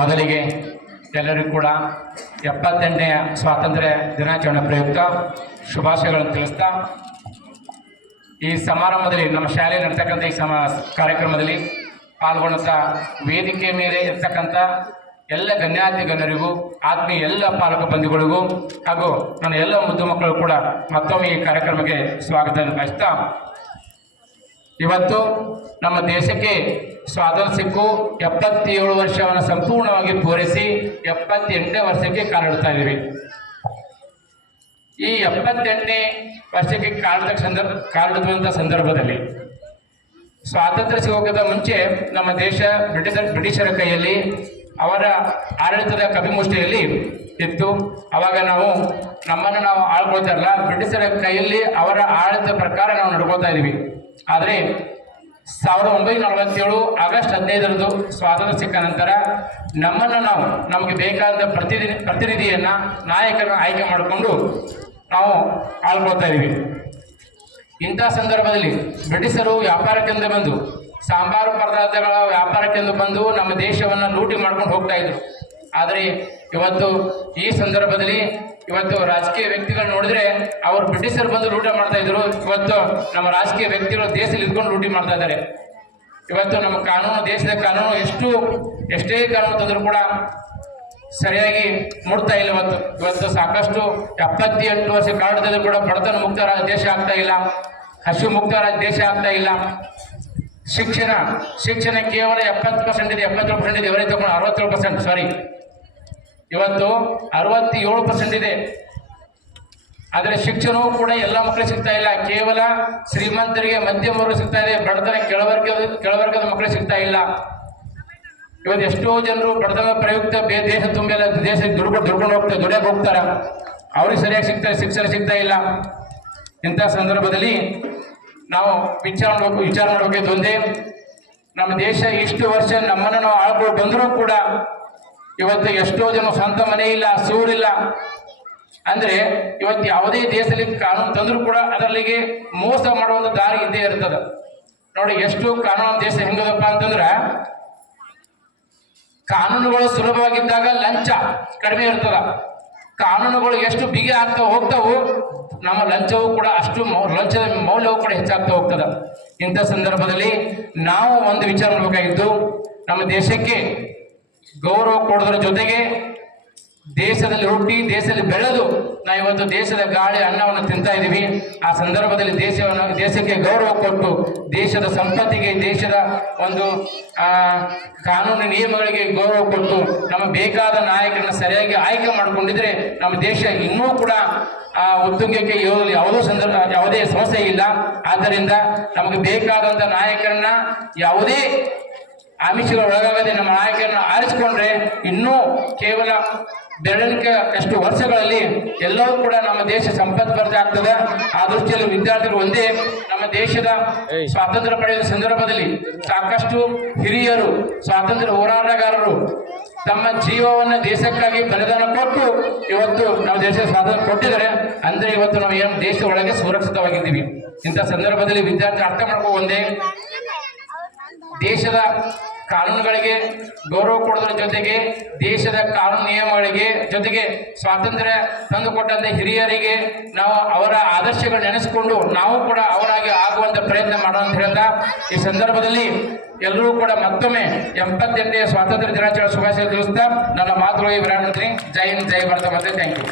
ಮೊದಲಿಗೆ ಎಲ್ಲರಿಗೂ ಕೂಡ ಎಪ್ಪತ್ತೆಂಟನೆಯ ಸ್ವಾತಂತ್ರ್ಯ ದಿನಾಚರಣೆ ಪ್ರಯುಕ್ತ ಶುಭಾಶಯಗಳನ್ನು ತಿಳಿಸ್ತಾ, ಈ ಸಮಾರಂಭದಲ್ಲಿ ನಮ್ಮ ಶಾಲೆ ನಡೆತಕ್ಕಂಥ ಈ ಸಮ, ಕಾರ್ಯಕ್ರಮದಲ್ಲಿ ಪಾಲ್ಗೊಳ್ಳುತ್ತಾ ವೇದಿಕೆ ಮೇಲೆ ಇರ್ತಕ್ಕಂಥ ಎಲ್ಲ ಗಣ್ಯಾತಿ ಗಣ್ಯರಿಗೂ ಆತ್ಮೀಯ ಎಲ್ಲ ಪಾಲಕ ಬಂಧುಗಳಿಗೂ ಹಾಗೂ ನನ್ನ ಎಲ್ಲ ಮುದ್ದು ಮಕ್ಕಳು ಕೂಡ ಮತ್ತೊಮ್ಮೆ ಈ ಕಾರ್ಯಕ್ರಮಕ್ಕೆ ಸ್ವಾಗತ ಬಯಸ್ತಾ ಇವತ್ತು ನಮ್ಮ ದೇಶಕ್ಕೆ ಸ್ವಾತಂತ್ರ್ಯ ಸಿಕ್ಕು ಎಪ್ಪತ್ತೇಳು ವರ್ಷವನ್ನು ಸಂಪೂರ್ಣವಾಗಿ ಪೂರೈಸಿ ಎಪ್ಪತ್ತೆಂಟನೇ ವರ್ಷಕ್ಕೆ ಕಾಲಿಡ್ತಾ ಇದ್ದೀವಿ. ಈ ಎಪ್ಪತ್ತೆಂಟನೇ ವರ್ಷಕ್ಕೆ ಕಾಲಿಡ ಸಂದರ್ಭ ಕಾಲಿಡುವಂಥ ಸಂದರ್ಭದಲ್ಲಿ ಸ್ವಾತಂತ್ರ್ಯ ಸಿಗೋಕ್ಕಿಂತ ಮುಂಚೆ ನಮ್ಮ ದೇಶ ಬ್ರಿಟಿಷರ್ ಬ್ರಿಟಿಷರ ಕೈಯಲ್ಲಿ ಅವರ ಆಡಳಿತದ ಕಪಿಮುಷ್ಟಿಯಲ್ಲಿ ಇತ್ತು. ಅವಾಗ ನಾವು ನಮ್ಮನ್ನು ನಾವು ಆಳ್ಕೊಳ್ತಾ ಇರಲ್ಲ, ಬ್ರಿಟಿಷರ ಕೈಯಲ್ಲಿ ಅವರ ಆಡಳಿತ ಪ್ರಕಾರ ನಾವು ನಡ್ಕೊಳ್ತಾ ಇದ್ದೀವಿ. ಆದರೆ ಸಾವಿರದ ಒಂಬೈನೂರ ನಲವತ್ತೇಳು ಆಗಸ್ಟ್ ಹದಿನೈದರಂದು ಸ್ವಾತಂತ್ರ್ಯ ಸಿಕ್ಕ ನಂತರ ನಮ್ಮನ್ನು ನಾವು ನಮಗೆ ಬೇಕಾದ ಪ್ರತಿನಿಧಿ ಪ್ರತಿನಿಧಿಯನ್ನು, ನಾಯಕರನ್ನು ಆಯ್ಕೆ ಮಾಡಿಕೊಂಡು ನಾವು ಆಳ್ಕೊಳ್ತಾ ಇದ್ದೀವಿ. ಇಂಥ ಸಂದರ್ಭದಲ್ಲಿ ಬ್ರಿಟಿಷರು ವ್ಯಾಪಾರಕ್ಕೆಂದು ಬಂದು, ಸಾಂಬಾರು ಪದಾರ್ಥಗಳ ವ್ಯಾಪಾರಕ್ಕೆಂದು ಬಂದು ನಮ್ಮ ದೇಶವನ್ನು ಲೂಟಿ ಮಾಡ್ಕೊಂಡು ಹೋಗ್ತಾ ಇದ್ರು. ಆದರೆ ಇವತ್ತು ಈ ಸಂದರ್ಭದಲ್ಲಿ ಇವತ್ತು ರಾಜಕೀಯ ವ್ಯಕ್ತಿಗಳು ನೋಡಿದ್ರೆ ಅವರು ಬ್ರಿಟಿಷರು ಬಂದು ಲೂಟ ಮಾಡ್ತಾ ಇದ್ರು. ಇವತ್ತು ನಮ್ಮ ರಾಜಕೀಯ ವ್ಯಕ್ತಿಗಳು ದೇಶದಲ್ಲಿ ಇದ್ಕೊಂಡು ಲೂಟಿ ಮಾಡ್ತಾ ಇದ್ದಾರೆ. ಇವತ್ತು ನಮ್ಮ ಕಾನೂನು, ದೇಶದ ಕಾನೂನು ಎಷ್ಟು, ಎಷ್ಟೇ ಕಾನೂನು ತಂದರೂ ಕೂಡ ಸರಿಯಾಗಿ ನೋಡ್ತಾ ಇಲ್ಲ ಇವತ್ತು. ಇವತ್ತು ಸಾಕಷ್ಟು ಎಪ್ಪತ್ತೆಂಟು ವರ್ಷ ಕಾಲದಲ್ಲಿ ಕೂಡ ಬಡತನ ಮುಕ್ತ ದೇಶ ಆಗ್ತಾ ಇಲ್ಲ. ಹಸಿವು ಮುಕ್ತ ದೇಶ ಆಗ್ತಾ ಇಲ್ಲ. ಶಿಕ್ಷಣ ಶಿಕ್ಷಣ ಕೇವಲ ಎಪ್ಪತ್ತು ಪರ್ಸೆಂಟ್ ಇದೆ, ಎಪ್ಪತ್ತೇಳು ಪರ್ಸೆಂಟ್ ಇದೆ ಇವರೇ ತಗೊಂಡು ಅರವತ್ತೇಳು ಪರ್ಸೆಂಟ್ ಸಾರಿ ಇವತ್ತು ಅರವತ್ತೇಳು ಪರ್ಸೆಂಟ್ ಇದೆ. ಆದರೆ ಶಿಕ್ಷಣವೂ ಕೂಡ ಎಲ್ಲ ಮಕ್ಕಳಿಗೆ ಸಿಗ್ತಾ ಇಲ್ಲ. ಕೇವಲ ಶ್ರೀಮಂತರಿಗೆ, ಮಧ್ಯಮ ವರ್ಗ ಸಿಗ್ತಾ ಇದೆ. ಬಡತನ ಕೆಳವರ್ಗ, ಕೆಳವರ್ಗದ ಮಕ್ಕಳಿಗೆ ಸಿಗ್ತಾ ಇಲ್ಲ. ಇವತ್ತು ಎಷ್ಟೋ ಜನರು ಬಡತನ ಪ್ರಯುಕ್ತ ದೇಶ ತುಂಬಿಲ್ಲ ದೇಶ ದುರ್ಗ ದುಡ್ಕೊಂಡು ಹೋಗ್ತಾರೆ ದುಡಿಯಕ್ಕೆ ಹೋಗ್ತಾರೆ. ಅವ್ರಿಗೆ ಸರಿಯಾಗಿ ಸಿಗ್ತಾರೆ ಶಿಕ್ಷಣ ಸಿಗ್ತಾ ಇಲ್ಲ. ಇಂಥ ಸಂದರ್ಭದಲ್ಲಿ ನಾವು ವಿಚಾರ ಮಾಡಬೇಕು ವಿಚಾರ ಮಾಡಬೇಕು ಒಂದೇ ನಮ್ಮ ದೇಶ ಇಷ್ಟು ವರ್ಷ ನಮ್ಮನ್ನು ನಾವು ಆಳ್ಕೊಂಡು ಬಂದರೂ ಕೂಡ ಇವತ್ತು ಎಷ್ಟೋ ಜನ ಸ್ವಂತ ಮನೆ ಇಲ್ಲ, ಸೂರಿಲ್ಲ. ಅಂದ್ರೆ ಇವತ್ತು ಯಾವುದೇ ದೇಶದಲ್ಲಿ ಕಾನೂನು ತಂದರೂ ಕೂಡ ಅದರಲ್ಲಿಗೆ ಮೋಸ ಮಾಡುವಂಥ ದಾರಿ ಇದ್ದೇ ಇರ್ತದ. ನೋಡಿ, ಎಷ್ಟು ಕಾನೂನು ದೇಶ ಹೆಂಗದಪ್ಪ ಅಂತಂದ್ರೆ ಕಾನೂನುಗಳು ಸುಲಭವಾಗಿದ್ದಾಗ ಲಂಚ ಕಡಿಮೆ ಇರ್ತದ. ಕಾನೂನುಗಳು ಎಷ್ಟು ಬಿಗಿ ಆಗ್ತಾ ಹೋಗ್ತಾವು, ನಮ್ಮ ಲಂಚವು ಕೂಡ ಅಷ್ಟು ಲಂಚದ ಮೌಲ್ಯವು ಕೂಡ ಹೆಚ್ಚಾಗ್ತಾ ಹೋಗ್ತದ. ಇಂಥ ಸಂದರ್ಭದಲ್ಲಿ ನಾವು ಒಂದು ವಿಚಾರ ಮಾಡಬೇಕಾಗಿದ್ದು, ನಮ್ಮ ದೇಶಕ್ಕೆ ಗೌರವ ಕೊಡೋದ್ರ ಜೊತೆಗೆ ದೇಶದಲ್ಲಿ ಹುಟ್ಟಿ ದೇಶದಲ್ಲಿ ಬೆಳೆದು ನಾವು ಇವತ್ತು ದೇಶದ ಗಾಳಿ ಅನ್ನವನ್ನು ತಿಂತಾ ಇದ್ದೀವಿ ಆ ಸಂದರ್ಭದಲ್ಲಿ ದೇಶವನ್ನು, ದೇಶಕ್ಕೆ ಗೌರವ ಕೊಟ್ಟು ದೇಶದ ಸಂಪತ್ತಿಗೆ, ದೇಶದ ಒಂದು ಕಾನೂನು ನಿಯಮಗಳಿಗೆ ಗೌರವ ಕೊಟ್ಟು ನಮ್ಮ ಬೇಕಾದ ನಾಯಕರನ್ನ ಸರಿಯಾಗಿ ಆಯ್ಕೆ ಮಾಡಿಕೊಂಡಿದ್ರೆ ನಮ್ಮ ದೇಶ ಇನ್ನೂ ಕೂಡ ಆ ಉತ್ತುಂಗಕ್ಕೆ ಯಾವುದೋ ಸಂದರ್ಭ, ಯಾವುದೇ ಸಮಸ್ಯೆ ಇಲ್ಲ. ಆದ್ದರಿಂದ ನಮಗೆ ಬೇಕಾದಂಥ ನಾಯಕರನ್ನ ಯಾವುದೇ ಆಮಿಷಗಳು ಒಳಗಾಗದೆ ನಮ್ಮ ನಾಯಕರನ್ನು ಆರಿಸಿಕೊಂಡ್ರೆ ಇನ್ನೂ ಕೇವಲ ಬೆರಳಿಕೆ ಅಷ್ಟು ವರ್ಷಗಳಲ್ಲಿ ಎಲ್ಲವೂ ಕೂಡ ನಮ್ಮ ದೇಶ ಸಂಪತ್ಭರಿತ ಆಗ್ತದೆ. ಆ ದೃಷ್ಟಿಯಲ್ಲಿ ವಿದ್ಯಾರ್ಥಿಗಳು ಒಂದೇ ನಮ್ಮ ದೇಶದ ಸ್ವಾತಂತ್ರ್ಯ ಪಡೆಯುವ ಸಂದರ್ಭದಲ್ಲಿ ಸಾಕಷ್ಟು ಹಿರಿಯರು ಸ್ವಾತಂತ್ರ್ಯ ಹೋರಾಟಗಾರರು ತಮ್ಮ ಜೀವವನ್ನು ದೇಶಕ್ಕಾಗಿ ಬಲಿದಾನ ಕೊಟ್ಟು ಇವತ್ತು ನಮ್ಮ ದೇಶದ ಸ್ವಾತಂತ್ರ್ಯ ಕೊಟ್ಟಿದ್ದಾರೆ. ಅಂದ್ರೆ ಇವತ್ತು ನಾವು ಏನು ದೇಶದ ಒಳಗೆ ಸುರಕ್ಷಿತವಾಗಿದ್ದೀವಿ. ಇಂಥ ಸಂದರ್ಭದಲ್ಲಿ ವಿದ್ಯಾರ್ಥಿ ಅರ್ಥ ಮಾಡ್ಕೋ ಒಂದೇ ದೇಶದ ಕಾನೂನುಗಳಿಗೆ ಗೌರವ ಕೊಡೋದ್ರ ಜೊತೆಗೆ ದೇಶದ ಕಾನೂನು ನಿಯಮಗಳಿಗೆ ಜೊತೆಗೆ ಸ್ವಾತಂತ್ರ್ಯ ತಂದುಕೊಟ್ಟಂತೆ ಹಿರಿಯರಿಗೆ ನಾವು ಅವರ ಆದರ್ಶಗಳು ನೆನೆಸಿಕೊಂಡು ನಾವು ಕೂಡ ಅವರಾಗಿ ಆಗುವಂಥ ಪ್ರಯತ್ನ ಮಾಡೋಣ ಹೇಳ್ತಾ, ಈ ಸಂದರ್ಭದಲ್ಲಿ ಎಲ್ಲರೂ ಕೂಡ ಮತ್ತೊಮ್ಮೆ ಎಂಬತ್ತೆಂಟನೇ ಸ್ವಾತಂತ್ರ್ಯ ದಿನಾಚರಣೆ ಶುಭಾಶಯ ತಿಳಿಸ್ತಾ, ನನ್ನ ಮಾತೃ ಪ್ರಧಾನಮಂತ್ರಿ ಜೈ ಹಿಂದ್, ಜೈ ಭಾರತ ಮತ್ತೆ ಥ್ಯಾಂಕ್ ಯು